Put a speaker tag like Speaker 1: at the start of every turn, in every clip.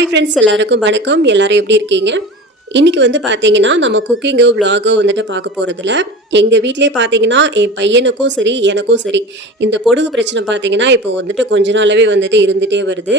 Speaker 1: Hi friends எல்லாருக்கும் வணக்கம். எல்லாரும் எப்படி இருக்கீங்க? இன்னைக்கு வந்து பார்த்தீங்கன்னா நம்ம குக்கிங்கோ விலாகோ வந்துட்டு பார்க்க போகிறதுல எங்கள் வீட்டிலே பார்த்தீங்கன்னா என் பையனுக்கும் சரி எனக்கும் சரி இந்த பொடுகு பிரச்சனை பார்த்தீங்கன்னா இப்போ வந்துட்டு கொஞ்ச நாளாகவே வந்துட்டு இருந்துகிட்டே வருது.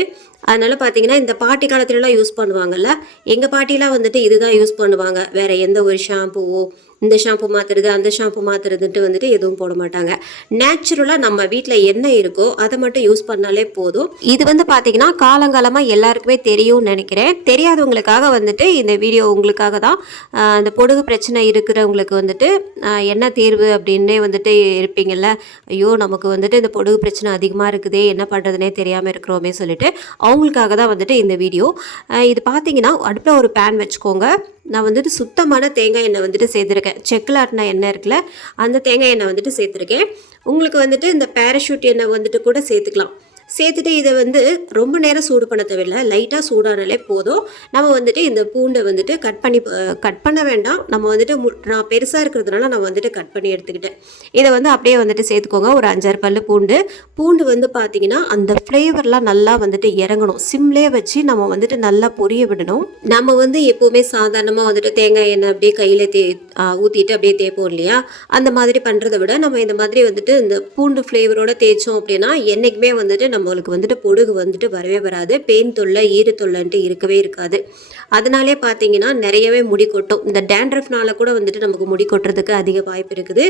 Speaker 1: அதனால் பார்த்தீங்கன்னா இந்த பாட்டி காலத்துலலாம் யூஸ் பண்ணுவாங்கல்ல எங்கள் பாட்டிலாம் வந்துட்டு இதுதான் யூஸ் பண்ணுவாங்க. வேறு எந்த ஒரு ஷாம்புவோ இந்த ஷாம்பு மாற்றுறது அந்த ஷாம்பு மாற்றுறதுன்ட்டு வந்துட்டு எதுவும் போட மாட்டாங்க. நேச்சுரலாக நம்ம வீட்டில் என்ன இருக்கோ அதை மட்டும் யூஸ் பண்ணாலே போதும். இது வந்து பார்த்தீங்கன்னா காலங்காலமாக எல்லாருக்குமே தெரியும்னு நினைக்கிறேன். தெரியாதவங்களுக்காக வந்துட்டு இந்த வீடியோ உங்களுக்காக தான். இந்த பொடுகு பிரச்சனை இருக்கிறவங்களுக்கு வந்துட்டு என்ன தீர்வு அப்படின்னே வந்துட்டு இருப்பீங்கள்ல ஐயோ நமக்கு வந்துட்டு இந்த பொடுகு பிரச்சனை அதிகமாக இருக்குதே என்ன பண்ணுறதுனே தெரியாமல் இருக்கிறோமே சொல்லிட்டு அவங்களுக்காக தான் வந்துட்டு இந்த வீடியோ. இது பார்த்தீங்கன்னா அடுப்பில் ஒரு பேன் வச்சுக்கோங்க. நான் வந்துட்டு சுத்தமான தேங்காய் எண்ணெய் வந்துட்டு சேர்த்துருக்கேன். செக்கில் ஆட்டின எண்ணெய் இருக்குல்ல அந்த தேங்காய் எண்ணெய் வந்துட்டு சேர்த்துருக்கேன். உங்களுக்கு வந்துட்டு இந்த பேராஷூட் எண்ணெய் வந்துட்டு கூட சேர்த்துக்கலாம். சேர்த்துட்டு இதை வந்து ரொம்ப நேரம் சூடு பண்ண தேவையில்லை லைட்டாக சூடானாலே போதும். நம்ம வந்துட்டு இந்த பூண்டை வந்துட்டு கட் பண்ணி கட் பண்ண வேண்டாம். நம்ம வந்துட்டு நான் பெருசாக இருக்கிறதுனால நான் வந்துட்டு கட் பண்ணி எடுத்துக்கிட்டேன். இதை வந்து அப்படியே வந்துட்டு சேர்த்துக்கோங்க ஒரு அஞ்சாறு பல்லு பூண்டு. பூண்டு வந்து பார்த்திங்கன்னா அந்த ஃப்ளேவர்லாம் நல்லா வந்துட்டு இறங்கணும். சிம்லே வச்சு நம்ம வந்துட்டு நல்லா பொரிய விடணும். நம்ம வந்து எப்போவுமே சாதாரணமாக வந்துட்டு தேங்காய் எண்ணெய் அப்படியே கையில் தே ஊற்றிட்டு அப்படியே தேய்ப்போம் இல்லையா? அந்த மாதிரி பண்ணுறத விட நம்ம இந்த மாதிரி வந்துட்டு இந்த பூண்டு ஃப்ளேவரோட தேய்ச்சோம் அப்படின்னா என்றைக்குமே வந்துட்டு நம்மளுக்கு வந்துட்டு பொடுகு வந்துட்டு வரவே வராது. பெயின் தொல்லை ஈறு தொல்லைன்ட்டு இருக்கவே இருக்காது. அதனாலே பார்த்தீங்கன்னா நிறையவே முடி கொட்டும். இந்த டேண்ட்ரஃப்னால கூட வந்துட்டு நமக்கு முடி கொட்டுறதுக்கு அதிக வாய்ப்பு இருக்குது.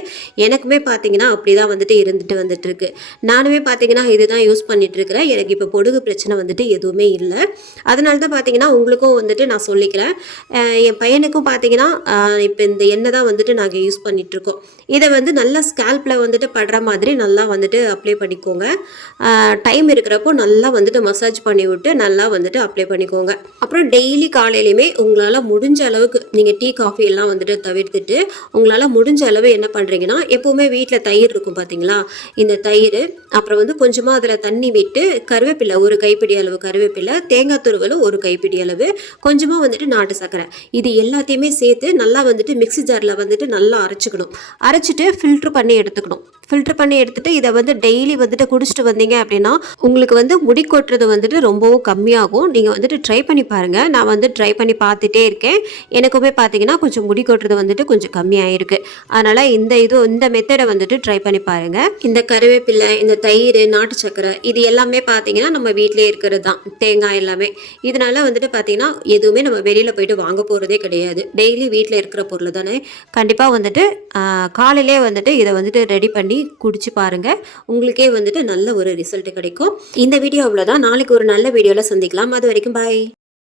Speaker 1: எனக்குமே பார்த்தீங்கன்னா அப்படி தான் வந்துட்டு இருந்துட்டு வந்துட்டு இருக்கு நானுமே பார்த்தீங்கன்னா இதுதான் யூஸ் பண்ணிட்டு இருக்கிறேன் எனக்கு இப்போ பொடுகு பிரச்சனை வந்துட்டு எதுவுமே இல்லை. அதனால தான் பார்த்தீங்கன்னா உங்களுக்கும் வந்துட்டு நான் சொல்லிக்கிறேன். என் பையனுக்கும் பார்த்தீங்கன்னா இப்போ இந்த எண்ணெய் தான் வந்துட்டு நாங்கள் யூஸ் பண்ணிகிட்ருக்கோம் இதை வந்து நல்லா ஸ்கேல்பில் வந்துட்டு படுற மாதிரி நல்லா வந்துட்டு அப்ளை பண்ணிக்கோங்க. டைம் இருக்கிறப்போ நல்லா வந்துட்டு மசாஜ் பண்ணி விட்டு நல்லா வந்துட்டு அப்ளை பண்ணிக்கோங்க. அப்புறம் டெய்லி காலையிலையுமே உங்களால் முடிஞ்ச அளவுக்கு நீங்கள் டீ காஃபி எல்லாம் வந்துட்டு தவிர்த்துட்டு உங்களால் முடிஞ்ச அளவு என்ன பண்ணுறீங்கன்னா எப்போவுமே வீட்டில் தயிர் இருக்கும் பார்த்தீங்களா இந்த தயிர் அப்புறம் வந்து கொஞ்சமாக அதில் தண்ணி விட்டு கருவேப்பிலை ஒரு கைப்பிடி அளவு கருவேப்பிலை தேங்காய் துருவல் ஒரு கைப்பிடி அளவு கொஞ்சமாக வந்துட்டு நாட்டு சர்க்கரை. இது எல்லாத்தையுமே சேர்த்து நல்லா வந்துட்டு மிக்ஸி ஜாரில் வந்துட்டு நல்லா அரைச்சிக்கணும். அரைச்சிட்டு ஃபில்ட்ரு பண்ணி எடுத்துக்கணும். ஃபில்ட்ரு பண்ணி எடுத்துட்டு இதை வந்து டெய்லி வந்துட்டு குடிச்சிட்டு வந்தீங்க அப்படின்னா உங்களுக்கு வந்து முடி கொட்டுறது வந்துட்டு ரொம்பவும் கம்மியாகும். நீங்கள் வந்துட்டு ட்ரை பண்ணி பாருங்கள் நான் வந்து ட்ரை பண்ணி பார்த்துட்டே இருக்கேன். எனக்குமே பார்த்தீங்கன்னா கொஞ்சம் முடி கொட்டுறது வந்துட்டு கொஞ்சம் கம்மியாயிருக்கு. அதனால் இந்த இது இந்த மெத்தடை வந்துட்டு ட்ரை பண்ணி பாருங்கள் இந்த கருவேப்பிலை இந்த தயிர் நாட்டு சக்கரை இது எல்லாமே பார்த்தீங்கன்னா நம்ம வீட்டிலே இருக்கிறது தான் தேங்காய் எல்லாமே. இதனால வந்துட்டு பார்த்தீங்கன்னா எதுவுமே நம்ம வெளியில் போயிட்டு வாங்க போகிறதே கிடையாது. டெய்லி வீட்டில் இருக்கிற பொருள் தானே. கண்டிப்பாக வந்துட்டு காலையிலே வந்துட்டு இதை வந்துட்டு ரெடி பண்ணி குடிச்சு பாருங்கள் உங்களுக்கே வந்துட்டு நல்ல ஒரு ரிசல்ட் கிடைக்கும். இந்த வீடியோ அவ்வளோதான் நாளைக்கு ஒரு நல்ல வீடியோவில் சந்திக்கலாம். அது வரைக்கும் பாய்